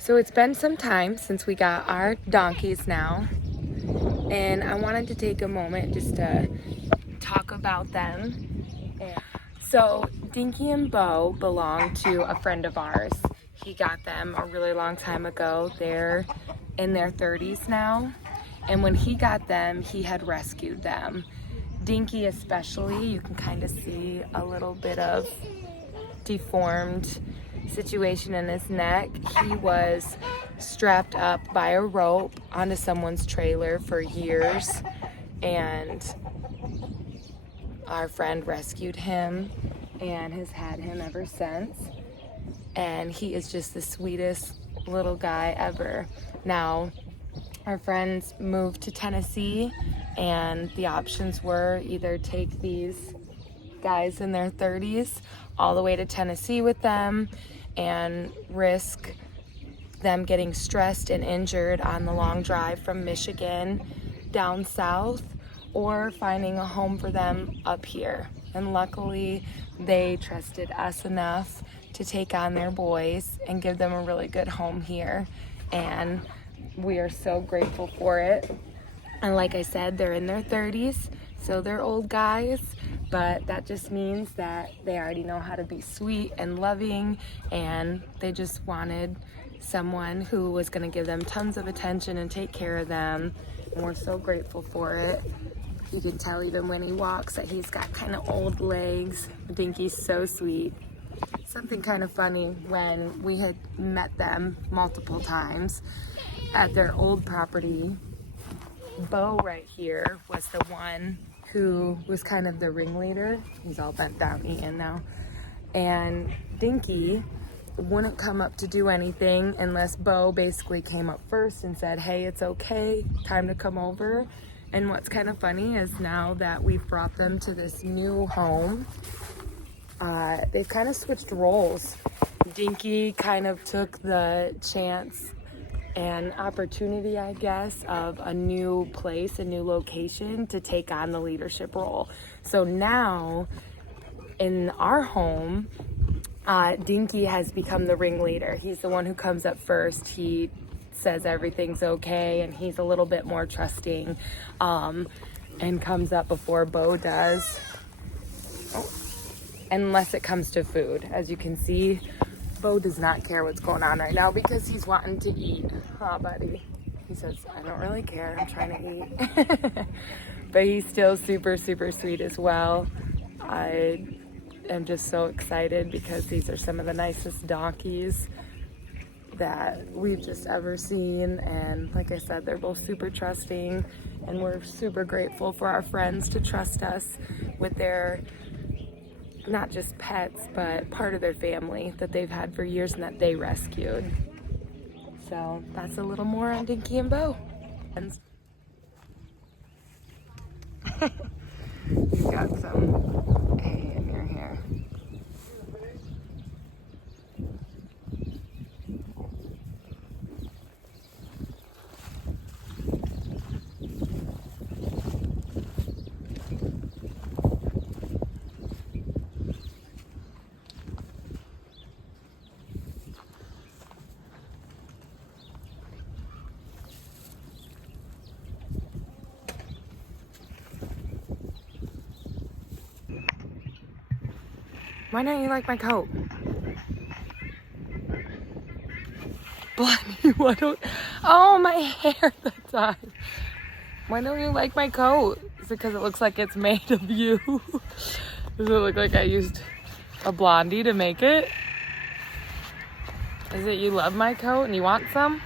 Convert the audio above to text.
So it's been some time since we got our donkeys now, and I wanted to take a moment just to talk about them. So Dinky and Bo belong to a friend of ours. He got them a really long time ago. They're in their 30s now, and when he got them, he had rescued them. Dinky especially, you can kind of see a little bit of deformed situation in his neck. He was strapped up by a rope onto someone's trailer for years, and our friend rescued him and has had him ever since. And he is just the sweetest little guy ever. Now, our friends moved to Tennessee, and the options were either take these guys in their 30s all the way to Tennessee with them and risk them getting stressed and injured on the long drive from Michigan down south, or finding a home for them up here. And luckily they trusted us enough to take on their boys and give them a really good home here, and we are so grateful for it. And like I said, they're in their 30s, so they're old guys, but that just means that they already know how to be sweet and loving, and they just wanted someone who was going to give them tons of attention and take care of them, and we're so grateful for it. You can tell even when he walks that he's got kind of old legs. Dinky's so sweet. Something kind of funny, when we had met them multiple times at their old property, Bo right here was the one who was kind of the ringleader. He's all bent down eating now. And Dinky wouldn't come up to do anything unless Bo basically came up first and said, hey, it's okay, time to come over. And what's kind of funny is now that we've brought them to this new home, they've kind of switched roles. Dinky kind of took the chance and opportunity, I guess, of a new place, a new location, to take on the leadership role. So now in our home, Dinky has become the ringleader. He's the one who comes up first. He says everything's okay, and he's a little bit more trusting, and comes up before Bo does. Unless it comes to food. As you can see, Bo does not care what's going on right now because he's wanting to eat. Huh, buddy? He says, I don't really care, I'm trying to eat. But he's still super, super sweet as well. I am just so excited because these are some of the nicest donkeys that we've just ever seen. And like I said, they're both super trusting, and we're super grateful for our friends to trust us with their, not just pets, but part of their family that they've had for years and that they rescued. So that's a little more on Dinky and Bo. You've got some hay in your hair. Why don't you like my coat? Blondie, why don't... Oh, my hair, the time. Why don't you like my coat? Is it because it looks like it's made of you? Does it look like I used a blondie to make it? Is it you love my coat and you want some?